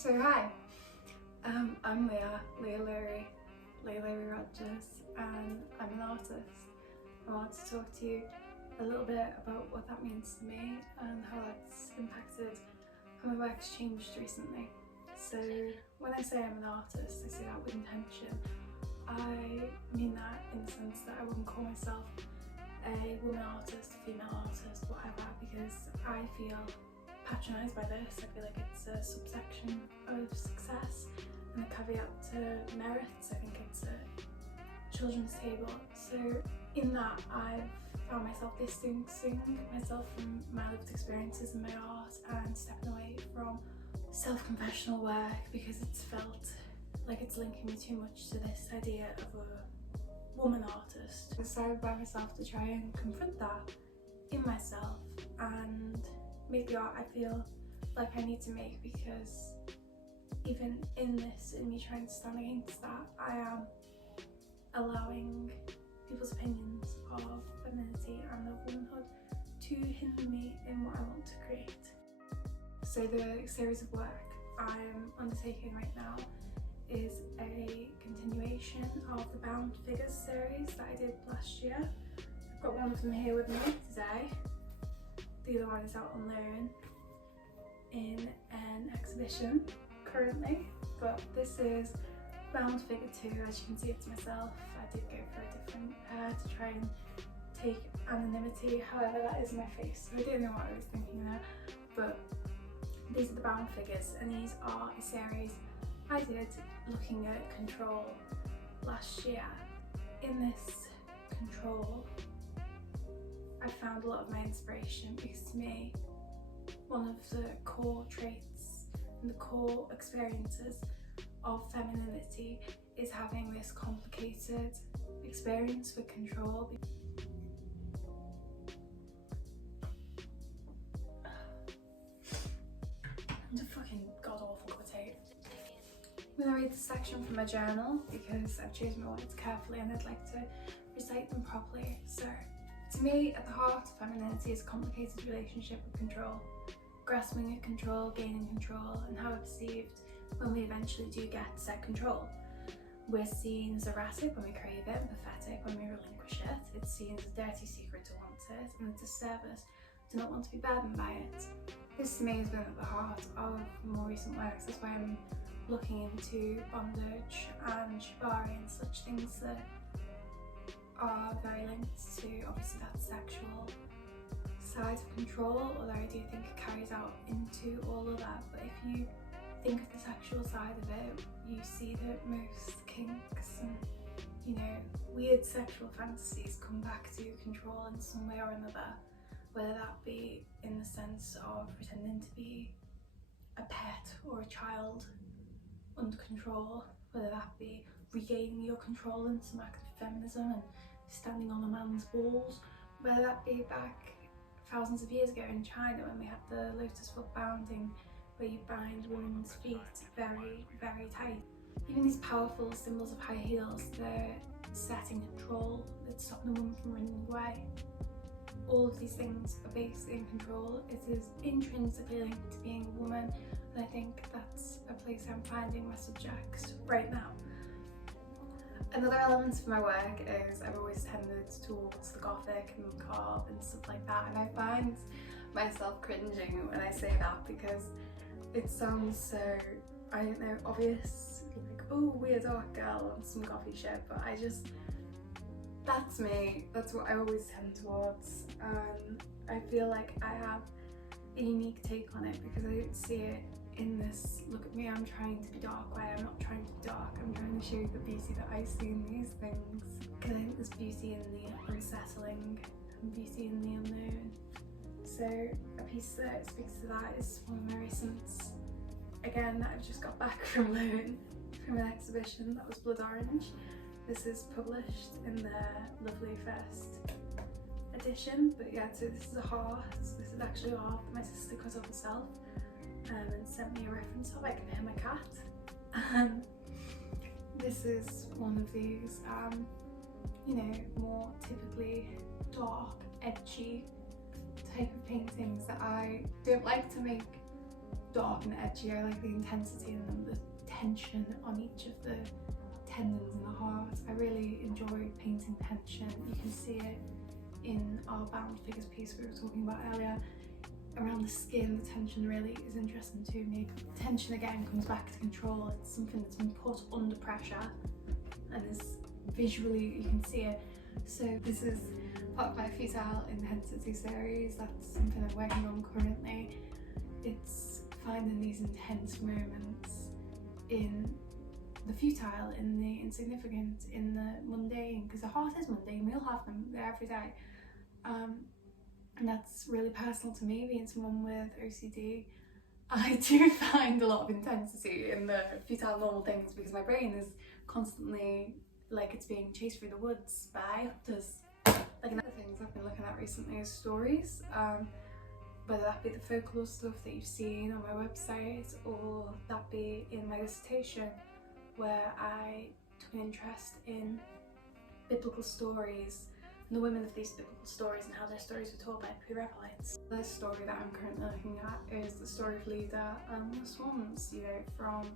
So hi, I'm Leah Larry Rogers, and I'm an artist. I want to talk to you a little bit about what that means to me and how that's impacted how my work's changed recently. So when I say I'm an artist, I say that with intention. I mean that in the sense that I wouldn't call myself a woman artist, a female artist, whatever, because I feel patronised by this. I feel like it's a subsection of success and a caveat to merits. I think it's a children's table. So in that, I've found myself distancing myself from my lived experiences in my art and stepping away from self-confessional work because it's felt like it's linking me too much to this idea of a woman artist. I decided by myself to try and confront that in myself and make the art I feel like I need to make, because even in this, in me trying to stand against that, I am allowing people's opinions of femininity and of womanhood to hinder me in what I want to create. So the series of work I'm undertaking right now is a continuation of the Bound Figures series that I did last year. I've got one of them here with me today. The other one is out on loan in an exhibition currently, but this is Bound Figure 2. As you can see, it's myself. I did go for a different hair to try and take anonymity, however that is my face, so I didn't know what I was thinking there. But these are the Bound Figures, and these are a series I did looking at control last year. In this control, I found a lot of my inspiration because to me, one of the core traits and the core experiences of femininity is having this complicated experience with control. I'm a fucking god-awful quotate. I'm going to read the section from my journal because I've chosen my words carefully and I'd like to recite them properly. So, to me, at the heart of femininity is a complicated relationship with control. Grasping at control, gaining control, and how we're perceived when we eventually do get said control. We're seen as erratic when we crave it, and pathetic when we relinquish it. It's seen as a dirty secret to want it, and a disservice to not want to be burdened by it. This to me has been at the heart of more recent works. That's why I'm looking into bondage and shibari and such things that are very linked to obviously that sexual side of control, although I do think it carries out into all of that. But if you think of the sexual side of it, you see that most kinks and, you know, weird sexual fantasies come back to control in some way or another, whether that be in the sense of pretending to be a pet or a child under control, whether that be regaining your control in some act of feminism and standing on a man's balls, whether that be back thousands of years ago in China when we had the lotus foot bounding, where you bind women's feet very, very tight. Even these powerful symbols of high heels, they're setting control, it's stopping a woman from running away. All of these things are based in control. It is intrinsically linked to being a woman, and I think that's a place I'm finding my subjects right now. Another element of my work is I've always tended towards the gothic and macabre and stuff like that, and I find myself cringing when I say that because it sounds so, I don't know, obvious, like, oh, we're a dark girl on some gothy shit, but that's me, that's what I always tend towards, and I feel like I have a unique take on it because I don't see it in this, look at me, I'm trying to be dark way. I'm not trying to be dark, I'm trying to show you the beauty that I see in these things. Because I think there's beauty in the unsettling and beauty in the unknown. So a piece that speaks to that is one of my recents, again, that I've just got back from loan, from an exhibition that was Blood Orange. This is published in their lovely first edition, but yeah, so this is a heart. This is actually a heart that my sister cut up herself. And sent me a reference of. I can hear my cat. This is one of these, you know, more typically dark, edgy type of paintings that I don't like to make dark and edgy. I like the intensity and the tension on each of the tendons in the heart. I really enjoy painting tension. You can see it in our bound figures piece we were talking about earlier. Around the skin, the tension really is interesting to me. Tension again comes back to control. It's something that's been put under pressure and is visually, you can see it. So this is part of my Futile Intensity series. That's something I'm working on currently. It's finding these intense moments in the futile, in the insignificant, in the mundane, because the heart is mundane, we all have them, they're every day. And that's really personal to me, being someone with OCD. I do find a lot of intensity in the futile normal things because my brain is constantly like it's being chased through the woods by hunters. Like another things I've been looking at recently is stories, whether that be the folklore stuff that you've seen on my website or that be in my dissertation where I took an interest in biblical stories and the women of these biblical stories and how their stories were told by pre-Raphaelites. The story that I'm currently looking at is the story of Leda and the swans, you know, from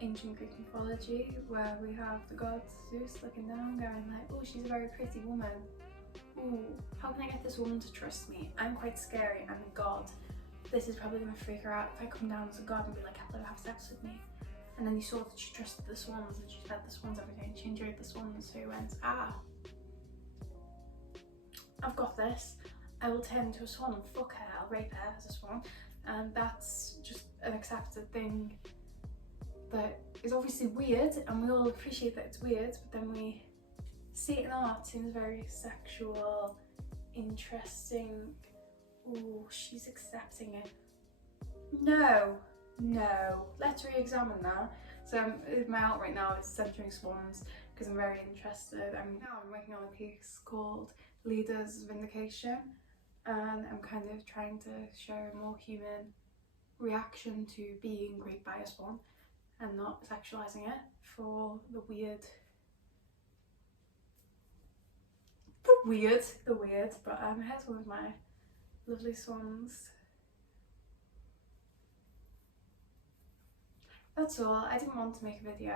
ancient Greek mythology, where we have the god Zeus looking down going like, oh, she's a very pretty woman. Ooh, how can I get this woman to trust me? I'm quite scary, I'm a god. This is probably going to freak her out if I come down as a god and be like, let her have sex with me. And then you saw that she trusted the swans and she fed the swans every day and she enjoyed the swans, so went, I've got this. I will turn into a swan and fuck her, I'll rape her as a swan. And that's just an accepted thing that is obviously weird, and we all appreciate that it's weird, but then we see it in art, seems very sexual, interesting. Ooh, she's accepting it. No, let's re-examine that. So my art right now is centering swans because I'm very interested. I'm working on a piece called Leda's Vindication, and I'm kind of trying to show a more human reaction to being raped by a swan and not sexualizing it for the weird, but here's one of my lovely swans. That's all. I didn't want to make a video